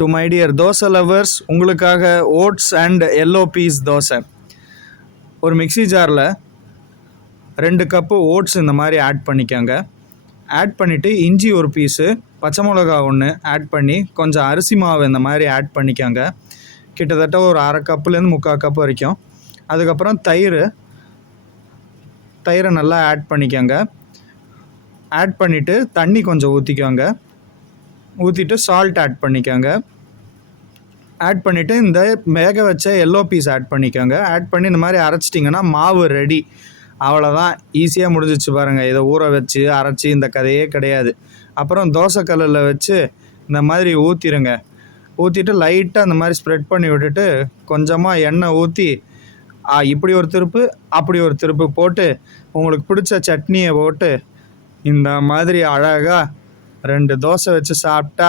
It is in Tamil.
To my dear dosa lovers, உங்களுக்காக oats and yellow peas dosa. ஒரு மிக்ஸி ஜாரில் 2 கப்பு ஓட்ஸ் இந்த மாதிரி ஆட் பண்ணிக்கோங்க. ஆட் பண்ணிவிட்டு இஞ்சி ஒரு பீஸு, பச்சை மிளகா 1 ஆட் பண்ணி கொஞ்சம் அரிசி மாவு இந்த மாதிரி ஆட் பண்ணிக்கோங்க. கிட்டத்தட்ட ஒரு அரை கப்புலேருந்து 3/4 கப் வரைக்கும். அதுக்கப்புறம் தயிரை நல்லா ஆட் பண்ணிக்கோங்க. ஆட் பண்ணிவிட்டு தண்ணி கொஞ்சம் ஊற்றிக்கோங்க. ஊற்றிட்டு சால்ட் ஆட் பண்ணிக்கோங்க. ஆட் பண்ணிவிட்டு இந்த வேக வச்ச எல்லோ பீஸ் ஆட் பண்ணிக்கோங்க. ஆட் பண்ணி இந்த மாதிரி அரைச்சிட்டிங்கன்னா மாவு ரெடி. அவ்வளோதான், ஈஸியாக முடிஞ்சிச்சு பாருங்கள். இதை ஊற வச்சு அரைச்சி இந்த கதையே கிடையாது. அப்புறம் தோசை கல்லில் வச்சு இந்த மாதிரி ஊற்றிடுங்க. ஊற்றிட்டு லைட்டாக அந்த மாதிரி ஸ்ப்ரெட் பண்ணி விட்டுட்டு கொஞ்சமாக எண்ணெய் ஊற்றி இப்படி ஒரு திருப்பு அப்படி ஒரு திருப்பு போட்டு உங்களுக்கு பிடிச்ச சட்னியை போட்டு இந்த மாதிரி அழகாக 2 தோசை வச்சு சாப்பிட்டா